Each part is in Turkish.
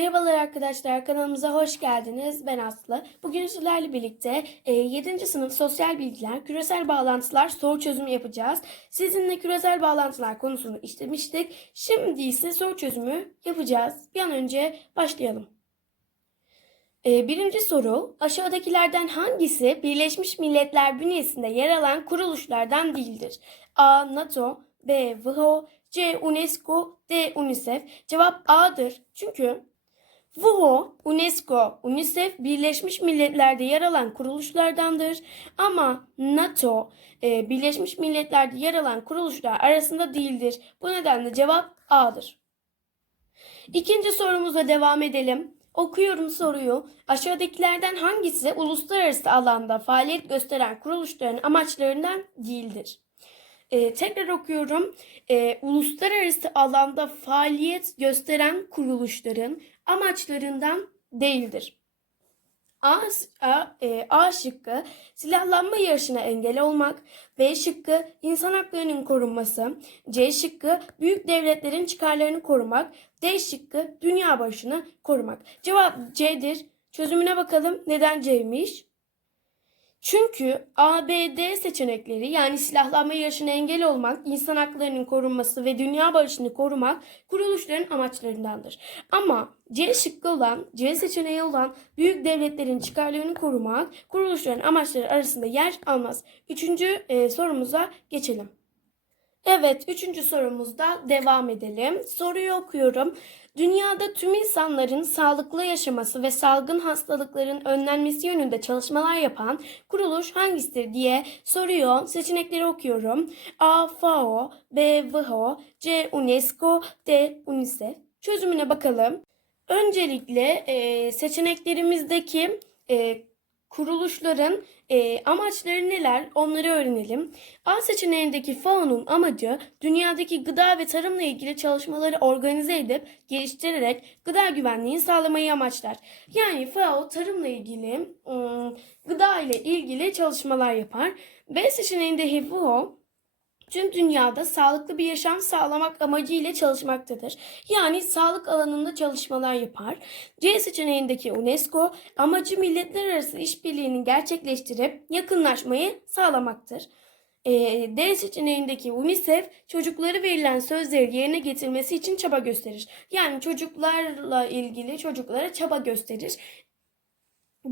Merhabalar arkadaşlar, kanalımıza hoş geldiniz. Ben Aslı. Bugün sizlerle birlikte e, 7. sınıf sosyal bilgiler, küresel bağlantılar soru çözümü yapacağız. Sizinle küresel bağlantılar konusunu işlemiştik. Şimdi ise soru çözümü yapacağız. Bir an önce başlayalım. E, birinci soru, aşağıdakilerden hangisi Birleşmiş Milletler bünyesinde yer alan kuruluşlardan değildir? A. NATO B. WHO C. UNESCO D. UNICEF Cevap A'dır. Çünkü WHO, UNESCO, UNICEF Birleşmiş Milletler'de yer alan kuruluşlardandır. Ama NATO, e, Birleşmiş Milletler'de yer alan kuruluşlar arasında değildir. Bu nedenle cevap A'dır. İkinci sorumuza devam edelim. Okuyorum soruyu. Aşağıdakilerden hangisi uluslararası alanda faaliyet gösteren kuruluşların amaçlarından değildir? Ee, tekrar okuyorum. Ee, uluslararası alanda faaliyet gösteren kuruluşların amaçlarından değildir. A, A, e, A şıkkı silahlanma yarışına engel olmak, B şıkkı insan haklarının korunması, C şıkkı büyük devletlerin çıkarlarını korumak, D şıkkı dünya barışını korumak. Cevap C'dir. Çözümüne bakalım neden C'ymiş? Çünkü ABD seçenekleri yani silahlanma yarışına engel olmak, insan haklarının korunması ve dünya barışını korumak kuruluşların amaçlarındandır. Ama C şıkkı olan, C seçeneği olan büyük devletlerin çıkarlarını korumak kuruluşların amaçları arasında yer almaz. Üçüncü e, sorumuza geçelim. Evet, üçüncü sorumuzda devam edelim. Soruyu okuyorum. Dünyada tüm insanların sağlıklı yaşaması ve salgın hastalıkların önlenmesi yönünde çalışmalar yapan kuruluş hangisidir diye soruyor. Seçenekleri okuyorum. A. FAO B. WHO C. UNESCO D. UNICEF Çözümüne bakalım. Öncelikle e, seçeneklerimizdeki e, kuruluşların e, amaçları neler onları öğrenelim. A seçeneğindeki FAO'nun amacı dünyadaki gıda ve tarımla ilgili çalışmaları organize edip geliştirerek gıda güvenliğini sağlamayı amaçlar. Yani FAO tarımla ilgili, ım, gıda ile ilgili çalışmalar yapar. B seçeneğinde WHO tüm dünyada sağlıklı bir yaşam sağlamak amacıyla çalışmaktadır. Yani sağlık alanında çalışmalar yapar. C seçeneğindeki UNESCO amacı milletler arası işbirliğini gerçekleştirip yakınlaşmayı sağlamaktır. Ee, D seçeneğindeki UNICEF çocukları verilen sözleri yerine getirmesi için çaba gösterir. Yani çocuklarla ilgili çocuklara çaba gösterir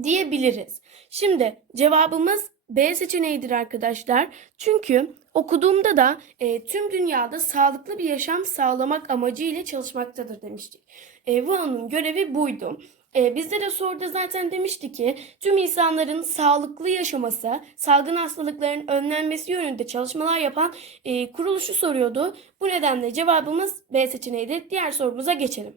diyebiliriz. Şimdi cevabımız B seçeneğidir arkadaşlar. Çünkü okuduğumda da e, tüm dünyada sağlıklı bir yaşam sağlamak amacıyla çalışmaktadır demiştik. E, WHO'nun görevi buydu. E, bizde de soruda zaten demişti ki tüm insanların sağlıklı yaşaması, salgın hastalıkların önlenmesi yönünde çalışmalar yapan e, kuruluşu soruyordu. Bu nedenle cevabımız B seçeneğidir. Diğer sorumuza geçelim.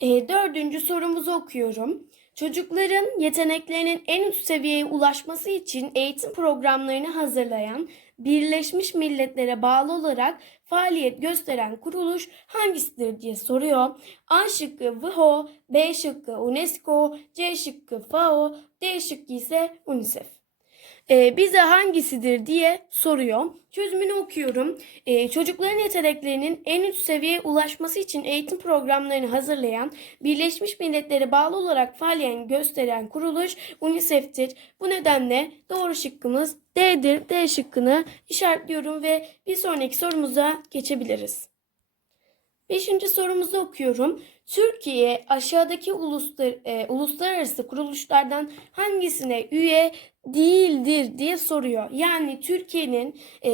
E, dördüncü sorumuzu okuyorum. Çocukların yeteneklerinin en üst seviyeye ulaşması için eğitim programlarını hazırlayan Birleşmiş Milletler'e bağlı olarak faaliyet gösteren kuruluş hangisidir diye soruyor. A şıkkı WHO, B şıkkı UNESCO, C şıkkı FAO, D şıkkı ise UNICEF. Ee, bize hangisidir diye soruyor. Çözümünü okuyorum. Ee, çocukların yeteneklerinin en üst seviyeye ulaşması için eğitim programlarını hazırlayan, Birleşmiş Milletler'e bağlı olarak faaliyet gösteren kuruluş UNICEF'tir. Bu nedenle doğru şıkkımız D'dir. D şıkkını işaretliyorum ve bir sonraki sorumuza geçebiliriz. Beşinci sorumuzu okuyorum. Türkiye aşağıdaki uluslar, e, uluslararası kuruluşlardan hangisine üye değildir diye soruyor. Yani Türkiye'nin e,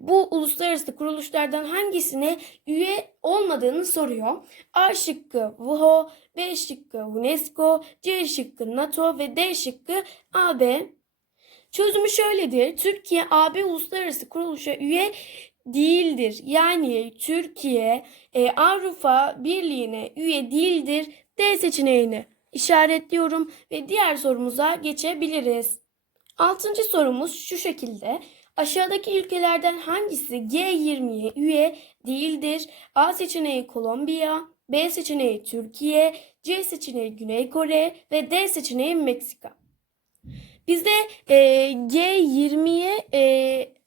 bu uluslararası kuruluşlardan hangisine üye olmadığını soruyor. A şıkkı WHO, B şıkkı UNESCO, C şıkkı NATO ve D şıkkı AB. Çözümü şöyledir. Türkiye AB uluslararası kuruluşa üye değildir. Yani Türkiye e, Avrupa Birliği'ne üye değildir. D seçeneğini işaretliyorum ve diğer sorumuza geçebiliriz. Altıncı sorumuz şu şekilde. Aşağıdaki ülkelerden hangisi G20'ye üye değildir? A seçeneği Kolombiya, B seçeneği Türkiye, C seçeneği Güney Kore ve D seçeneği Meksika. Bizde e, G20'ye e,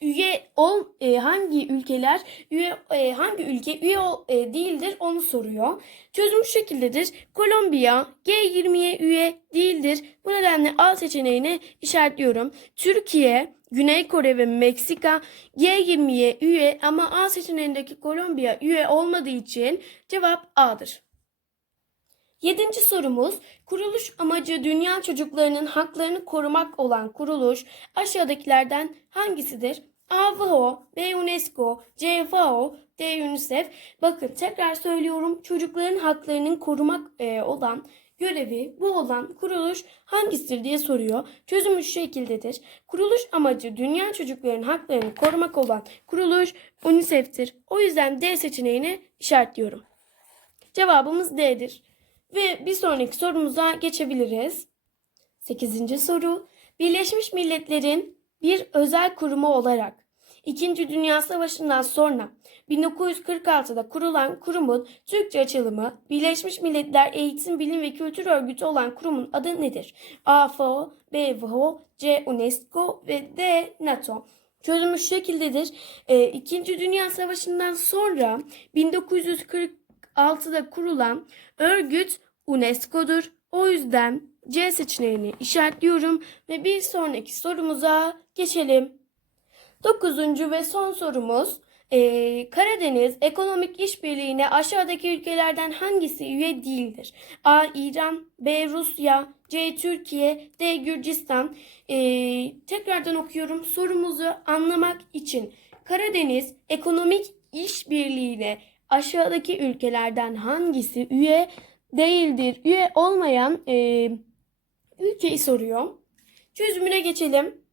üye ol e, hangi ülkeler üye e, hangi ülke üye ol- e, değildir onu soruyor. Çözüm şu şekildedir. Kolombiya G20'ye üye değildir. Bu nedenle A seçeneğini işaretliyorum. Türkiye, Güney Kore ve Meksika G20'ye üye ama A seçeneğindeki Kolombiya üye olmadığı için cevap A'dır. Yedinci sorumuz, kuruluş amacı dünya çocuklarının haklarını korumak olan kuruluş aşağıdakilerden hangisidir? A. WHO, B. UNESCO, C. FAO, D. UNICEF. Bakın tekrar söylüyorum çocukların haklarının korumak e, olan görevi bu olan kuruluş hangisidir diye soruyor. Çözümü şu şekildedir. Kuruluş amacı dünya çocuklarının haklarını korumak olan kuruluş UNICEF'tir. O yüzden D seçeneğini işaretliyorum. Cevabımız D'dir. Ve bir sonraki sorumuza geçebiliriz. 8. soru. Birleşmiş Milletler'in bir özel kurumu olarak İkinci Dünya Savaşı'ndan sonra 1946'da kurulan kurumun Türkçe açılımı Birleşmiş Milletler Eğitim, Bilim ve Kültür Örgütü olan kurumun adı nedir? A. FAO, B. WHO, C. UNESCO ve D. NATO. Çözümü şu şekildedir. Ee, İkinci Dünya Savaşı'ndan sonra 1946'da kurulan örgüt UNESCO'dur. O yüzden C seçeneğini işaretliyorum ve bir sonraki sorumuza geçelim. Dokuzuncu ve son sorumuz. Ee, Karadeniz Ekonomik İşbirliği'ne aşağıdaki ülkelerden hangisi üye değildir? A. İran B. Rusya C. Türkiye D. Gürcistan Ee, Tekrardan okuyorum sorumuzu anlamak için. Karadeniz Ekonomik İşbirliği'ne aşağıdaki ülkelerden hangisi üye değildir? Üye olmayan e, ülkeyi soruyor. Çözümüne geçelim.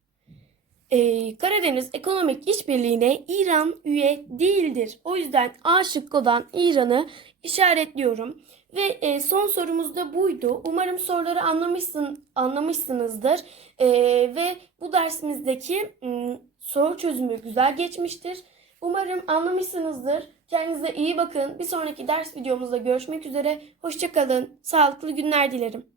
Ee, Karadeniz Ekonomik İşbirliği'ne İran üye değildir. O yüzden A şıkkıdan İran'ı işaretliyorum. Ve e, son sorumuz da buydu. Umarım soruları anlamışsın, anlamışsınızdır. Ee, ve bu dersimizdeki m, soru çözümü güzel geçmiştir. Umarım anlamışsınızdır. Kendinize iyi bakın. Bir sonraki ders videomuzda görüşmek üzere. Hoşçakalın. Sağlıklı günler dilerim.